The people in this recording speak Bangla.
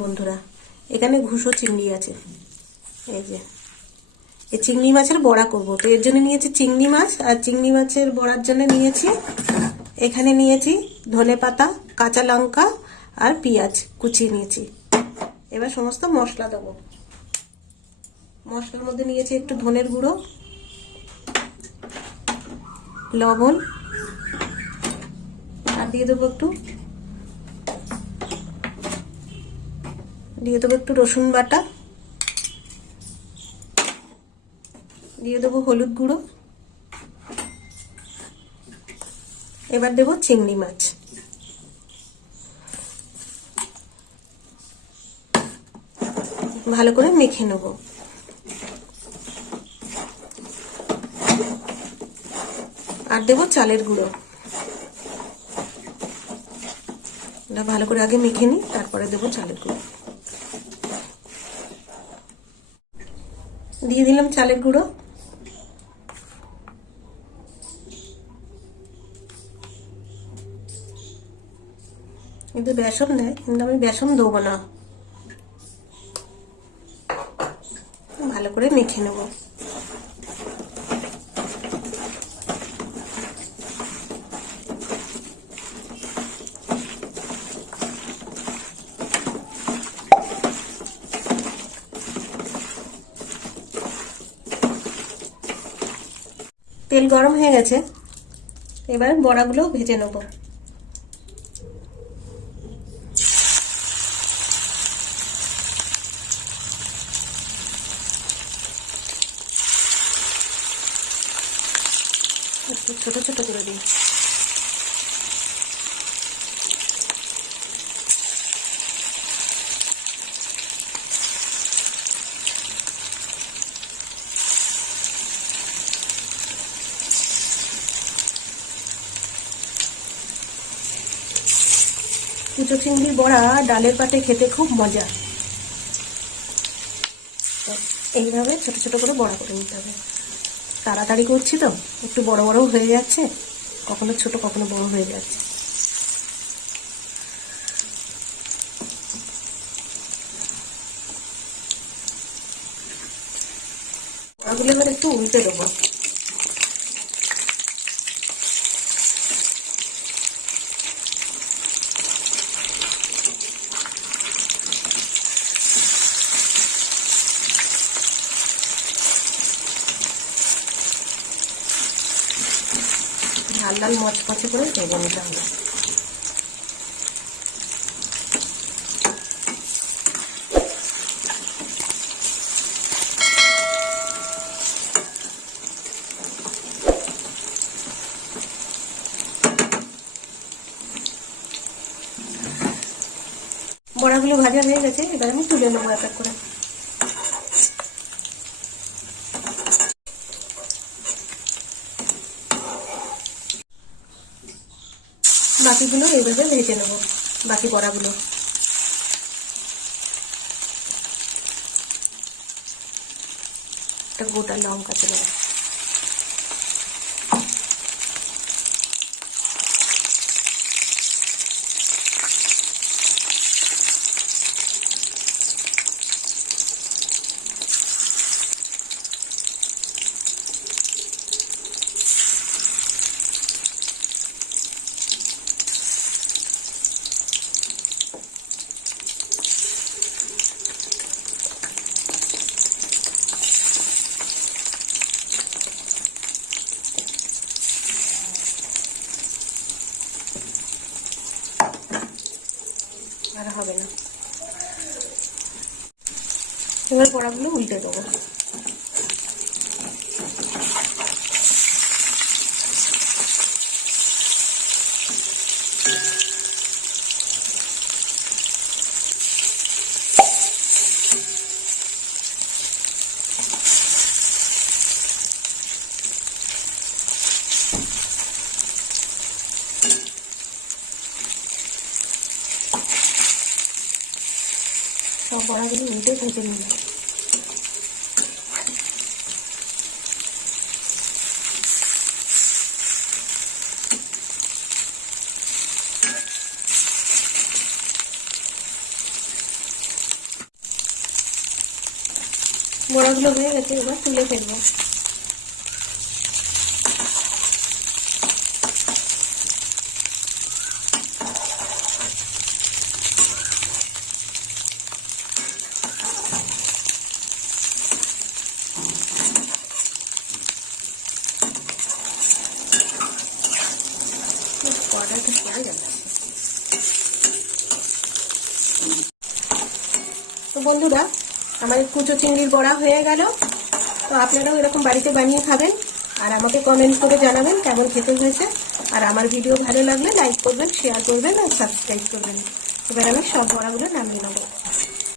বন্ধুরা, এখানে ঘুষো চিংড়ি আছে। এই যে। এই চিংড়ি মাছের বড়া করব। তো এর জন্য নিয়েছি চিংড়ি মাছ, আর চিংড়ি মাছের বড়ার জন্য নিয়েছি, এখানে নিয়েছি ধনে পাতা, কাঁচা লঙ্কা, আর পেঁয়াজ কুচিয়ে নিয়েছি। এবার সমস্ত মশলা দেবো। মশলার মধ্যে নিয়েছি একটু ধনের গুঁড়ো, লবণ, আর দিয়ে দেবো একটু দিয়ে দেবো একটু রসুন বাটা। দিয়ে দেবো হলুদ গুঁড়ো। এবার দেবো চিংড়ি মাছ। ভালো করে মেখে নেব। আর দেবো চালের গুঁড়ো। ভালো করে আগে মেখে নিই, তারপরে দেবো চালের গুঁড়ো। দিয়ে দিলাম চালের গুঁড়ো। কিন্তু বেসন দেয় কিন্তু আমি বেসন দেবো না। ভালো করে মেখে নেব। তেল গরম হয়ে গেছে এবার বড়াগুলো ভেজে নেব। ছোট ছোট করে দিই। কুচো চিংড়ির বড়া, ডালের পাতে খেতে খুব মজা। এইভাবে ছোট ছোট করে বড়া করে নিতে হবে। তাড়াতাড়ি করছি তো, একটু বড় বড় হয়ে যাচ্ছে, কখনো ছোট, কখনো বড় হয়ে যাচ্ছে। বড়াগুলো এবার একটু উল্টে দেবো। লাল লাল মচমচে করে ভেজে নিতে হবে। বড়াগুলো ভাজা হয়ে গেছে, এবার আমি তুলে নেব এক এক করে। বাকিগুলো এইভাবে ভেজে নেব বাকি বড়াগুলো। একটা গোটা লঙ্কা চলে গেছে আর হবে না এবার বড়াগুলো উল্টে দেবো। সব বড়াগুলি উল্টে ভেজে নেব। বড়াগুলো হয়ে গেছে এবার তুলে ফেলব। তো বন্ধুরা, আমার কুচো চিংড়ির বড়া হয়ে গেল। তো আপনারাও এরকম বাড়িতে বানিয়ে খাবেন আর আমাকে কমেন্ট করে জানাবেন কেমন খেতে হয়েছে। আর আমার ভিডিও ভালো লাগলে লাইক করবেন শেয়ার করবেন আর সাবস্ক্রাইব করবেন। এবার আমি সব বড়াগুলো নামিয়ে নেব।